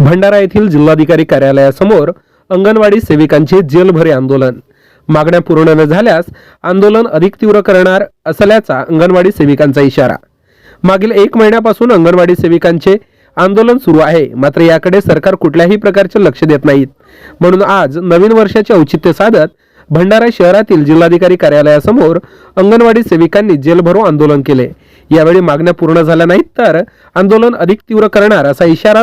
भंडारा येथील जिल्हाधिकारी कार्यालयासमोर अंगणवाडी सेविकांचे जेलभरे आंदोलन. मागण्या पूर्ण न झाल्यास आंदोलन अधिक तीव्र करणार असल्याचा अंगणवाडी सेविकांचा इशारा. मागील एक महिन्यापासून अंगणवाडी सेविकांचे आंदोलन सुरू आहे. मात्र याकडे सरकार कुठल्याही प्रकारचे लक्ष देत नाहीत. म्हणून आज नवीन वर्षाचे औचित्य साधत भंडारा शहरातील जिल्हाधिकारी कार्यालयासमोर अंगणवाडी सेविकांनी जेलभरो आंदोलन केले. यावेळी मागण्या पूर्ण झाल्या नाहीत तर आंदोलन अधिक तीव्र करणार असा इशारा